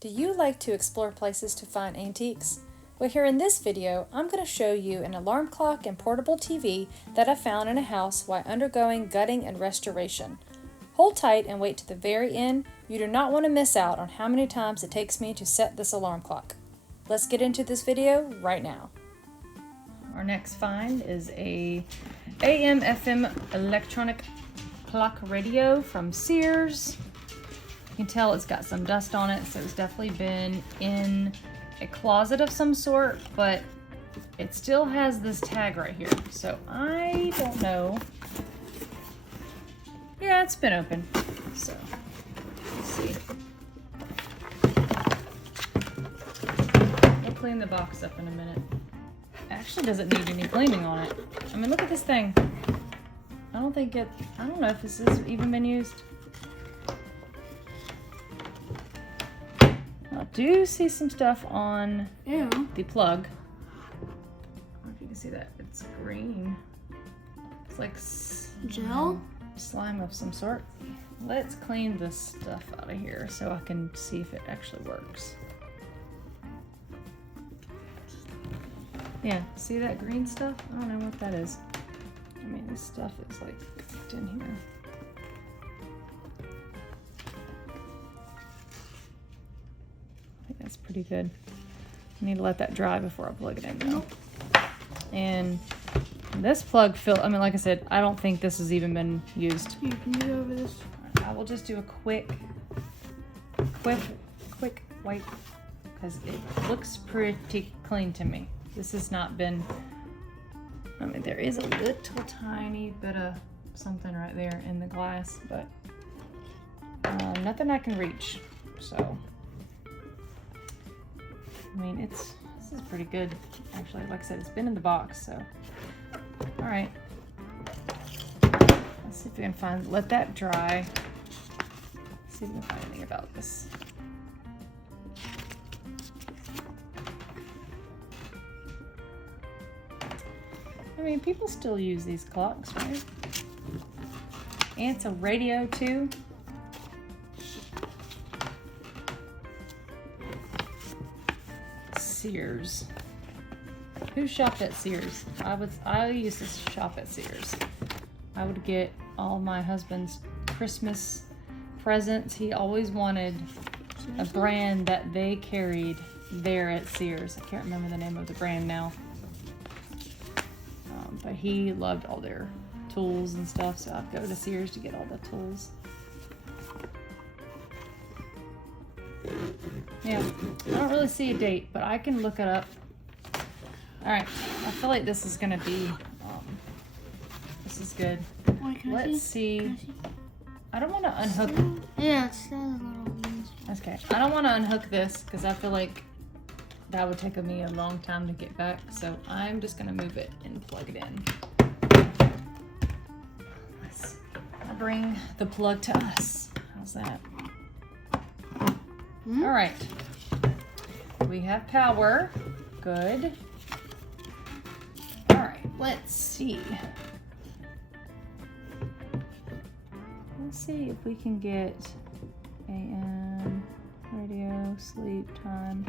Do you like to explore places to find antiques? Well, here in this video, I'm going to show you an alarm clock and portable TV that I found in a house while undergoing gutting and restoration. Hold tight and wait to the very end. You do not want to miss out on how many times it takes me to set this alarm clock. Let's get into this video right now. Our next find is a AM/FM electronic clock radio from Sears. You can tell it's got some dust on it, so it's definitely been in a closet of some sort, but it still has this tag right here. So I don't know. Yeah, it's been open. So let's see. We'll clean the box up in a minute. It actually doesn't need any cleaning on it. I mean, look at this thing. I don't know if this has even been used. I do see some stuff on the plug. I don't know if you can see that. It's green. It's like gel? Slime of some sort. Let's clean this stuff out of here so I can see if it actually works. Yeah, see that green stuff? I don't know what that is. I mean, this stuff is like cooked in here. I think that's pretty good. I need to let that dry before I plug it in though. And this plug like I said, I don't think this has even been used. You can go over this. I will just do a quick wipe because it looks pretty clean to me. This has not been, I mean, there is a little tiny bit of something right there in the glass, but nothing I can reach. So, I mean, this is pretty good. Actually, like I said, it's been in the box, so. All right. Let's see if we can let that dry. See if we can find anything about this. I mean, people still use these clocks, right? And it's a radio too. Sears. Who shopped at Sears? I used to shop at Sears. I would get all my husband's Christmas presents. He always wanted a brand that they carried there at Sears. I can't remember the name of the brand now. But he loved all their tools and stuff, so I'd go to Sears to get all the tools. Yeah, I don't really see a date, but I can look it up. All right, I feel like this is gonna be, this is good. Let's see. I don't want to unhook. Yeah, it's still a little weird. Okay, I don't want to unhook this because I feel like that would take me a long time to get back. So I'm just gonna move it and plug it in. I'll bring the plug to us. How's that? All right, we have power. Good. All right, let's see. Let's see if we can get AM, radio, sleep time.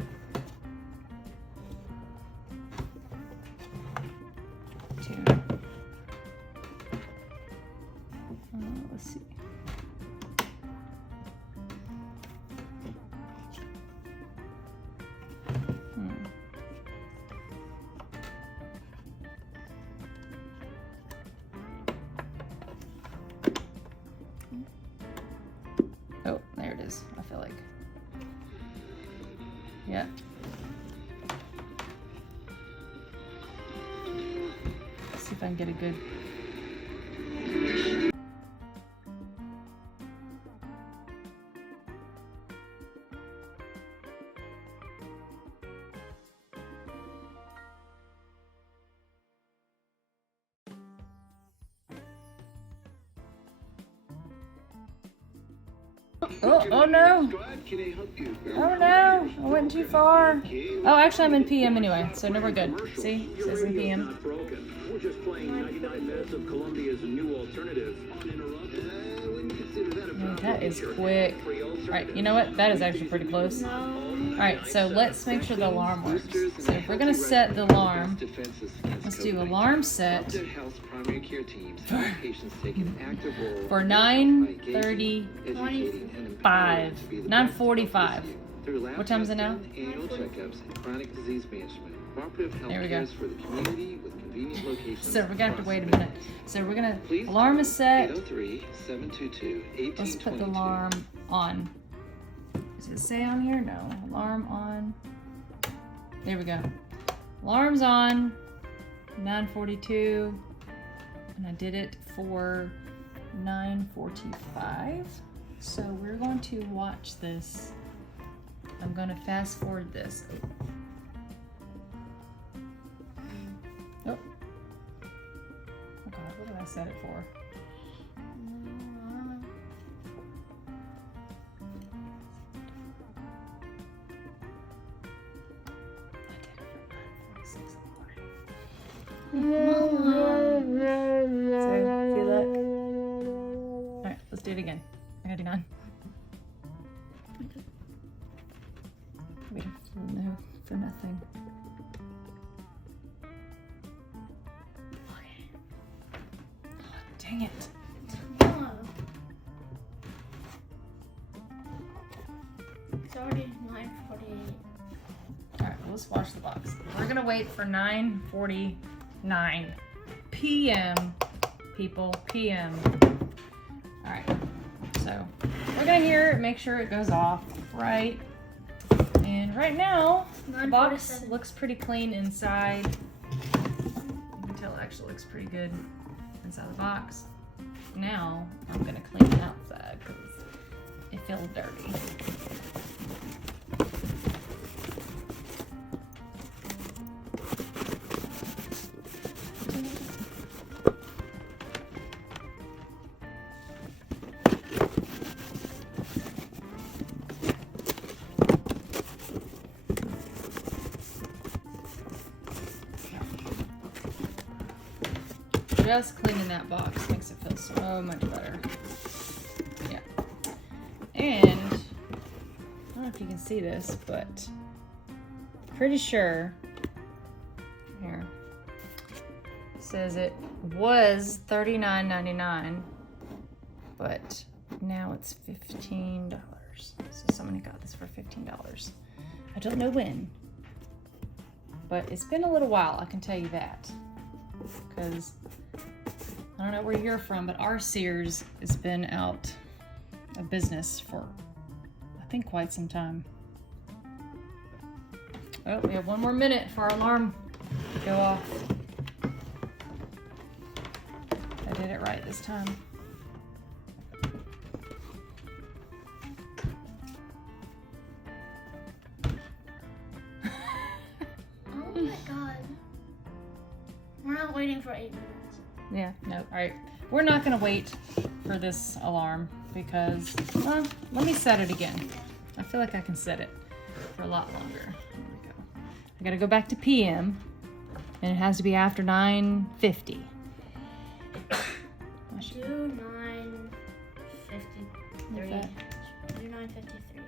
Tune. Let's see. Oh, there it is. I feel like. Yeah. Let's see if I can get a good. Oh no! Oh no! I went too far. Oh, actually I'm in PM anyway, so no, we're good. See? It says in PM. We're just playing 99 minutes of Columbia's new alternative. That is quick. Alright, you know what? That is actually pretty close. Alright, so let's make sure the alarm works. So if we're going to set the alarm, let's do alarm set for 9:35. 9:45. What time is it now? There we go. So we're gonna have to wait a minute. So we're gonna, alarm is set. Let's put the alarm on. Does it say on here? No. Alarm on. There we go. Alarm's on. 9:42. And I did it for 9:45. So we're going to watch this. I'm going to fast forward this. Oh. Oh God, what did I set it for? See that? Alright, let's do it again. I gotta do 9. Wait for nothing. Okay. Dang it. It's already 9:48. Alright, let's wash the box. We're gonna wait for 9:49 p.m. people, p.m. Alright, so we're gonna hear it, make sure it goes off right. And right now, the box looks pretty clean inside. You can tell it actually looks pretty good inside the box. Now, I'm gonna clean the outside because it feels dirty. Just cleaning that box makes it feel so much better. Yeah. And I don't know if you can see this, but pretty sure here it says it was $39.99, but now it's $15. So somebody got this for $15. I don't know when, but it's been a little while, I can tell you that. Because I don't know where you're from, but our Sears has been out of business for, I think, quite some time. Oh, we have 1 more minute for our alarm to go off. I did it right this time. Oh my God. We're not waiting for 8 minutes. Yeah, no, all right. We're not gonna wait for this alarm because, well, let me set it again. I feel like I can set it for a lot longer. Here we go. I gotta go back to PM, and it has to be after 9:50. Do 9:53. Do 9:53.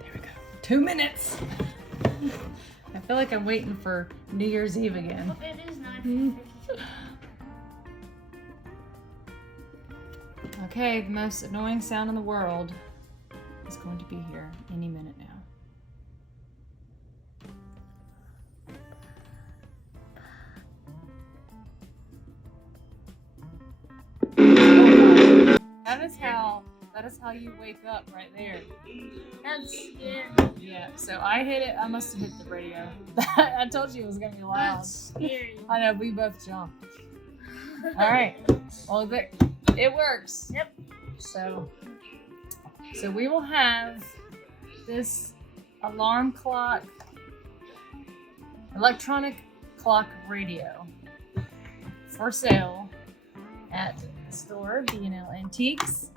There we go. 2 minutes. I feel like I'm waiting for New Year's Eve again. Look, it is 9:53. Okay, the most annoying sound in the world is going to be here any minute now. That is how you wake up right there. That's scary. Yeah, so I hit it. I must have hit the radio. I told you it was gonna be loud. That's scary. I know, we both jumped. All right. Well, it works. Yep. So we will have this alarm clock, electronic clock radio for sale at the store B&L Antiques.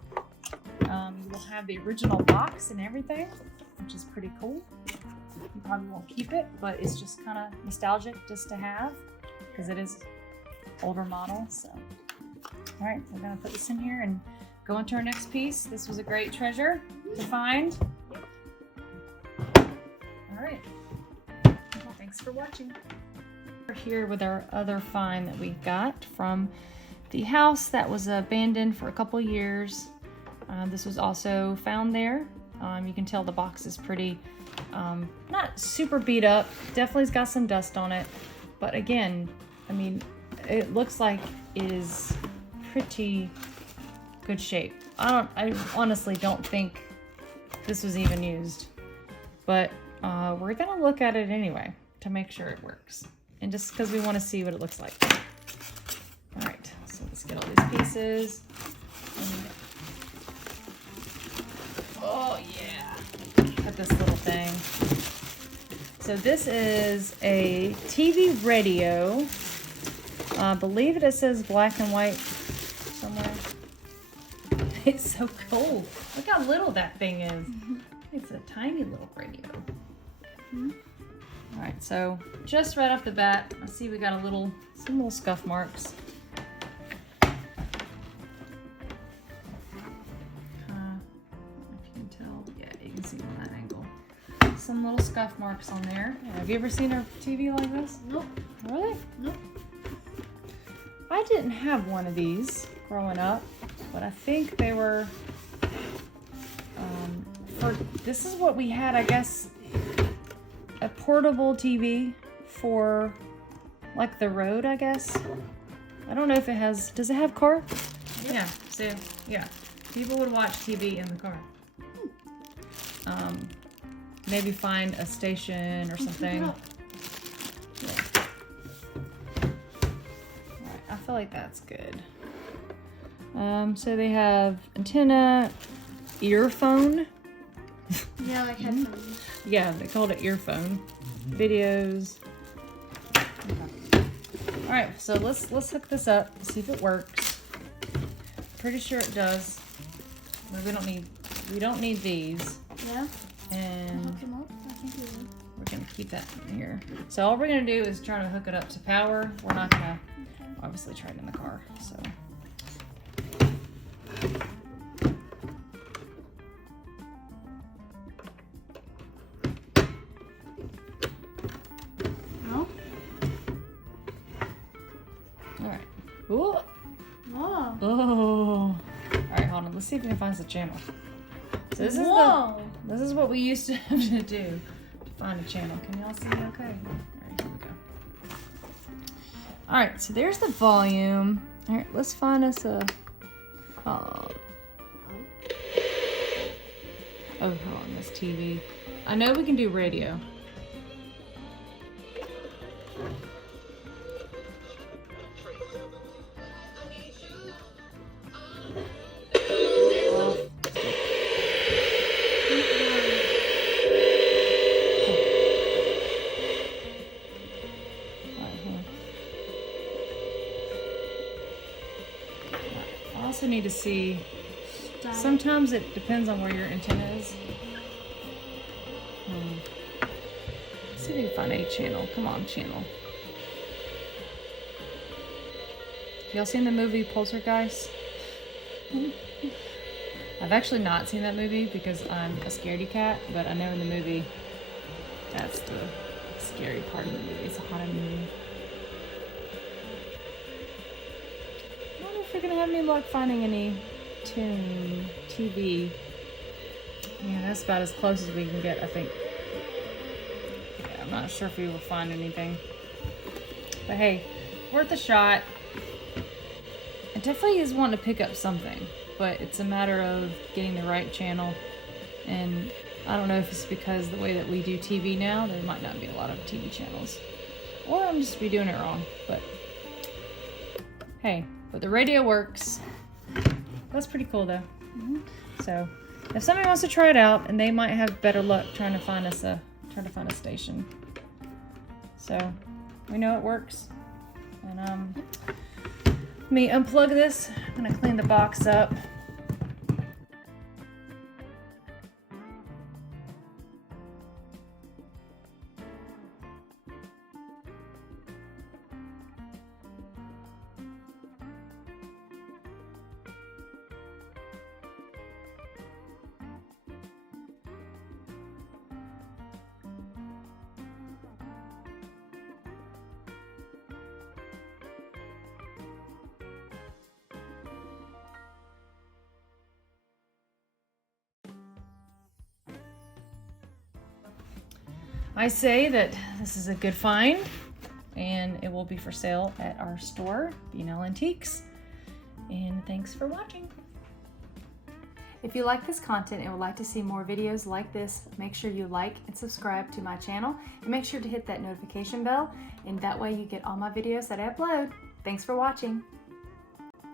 You'll have the original box and everything, which is pretty cool. You probably won't keep it, but it's just kind of nostalgic just to have because it is older model. So, all right, we're gonna put this in here and go into our next piece. This was a great treasure to find. All right, well, thanks for watching. We're here with our other find that we got from the house that was abandoned for a couple years. This was also found there. You can tell the box is pretty, not super beat up. Definitely has got some dust on it. But again, I mean, it looks like it is pretty good shape. I honestly don't think this was even used. But we're gonna look at it anyway to make sure it works. And just because we want to see what it looks like. All right, so let's get all these pieces. Oh yeah, got this little thing. So this is a TV radio. I believe it says black and white somewhere. It's so cool. Look how little that thing is. It's a tiny little radio. All right, so just right off the bat, I see we got some little scuff marks. If you can tell, yeah, you can see from that angle. Some little scuff marks on there. Yeah, have you ever seen a TV like this? Nope. Really? Nope. I didn't have one of these growing up, but I think they were, this is what we had, I guess, a portable TV for like the road, I guess. I don't know if it has, does it have car? Yep. Yeah, so yeah, people would watch TV in the car. Maybe find a station or something. Yeah. Alright, I feel like that's good. So they have antenna, earphone. Yeah, like headphones. Yeah, they called it earphone. Videos. Okay. All right, so let's hook this up, see if it works. Pretty sure it does. But we don't need these. Yeah. And Hook them up. I think we will. we're gonna keep that in here. So all we're gonna do is try to hook it up to power. We're not gonna obviously try it in the car. So. Ooh. Whoa. Oh. Alright, hold on. Let's see if we can find the channel. So this is what we used to have to do to find a channel. Can y'all see me okay? Alright, here we go. Alright, so there's the volume. Alright, let's find us a oh, hold on, this TV. I know we can do radio. I also need to see, sometimes it depends on where your antenna is. Let's see if we can find a channel. Come on, channel. Y'all seen the movie Poltergeist? I've actually not seen that movie because I'm a scaredy cat, but I know in the movie that's the scary part of the movie. It's a haunted movie. We're gonna have any luck finding any TV. Yeah, that's about as close as we can get, I think. Yeah, I'm not sure if we will find anything. But hey, worth a shot. It definitely is wanting to pick up something, but it's a matter of getting the right channel. And I don't know if it's because the way that we do TV now, there might not be a lot of TV channels. Or I'm just be doing it wrong, but hey. But the radio works. That's pretty cool though. So if somebody wants to try it out, and they might have better luck trying to find a station. So we know it works. And let me unplug this. I'm gonna clean the box up. I say that this is a good find, and it will be for sale at our store, B&L Antiques. And thanks for watching. If you like this content and would like to see more videos like this, make sure you like and subscribe to my channel, and make sure to hit that notification bell, and that way you get all my videos that I upload. Thanks for watching.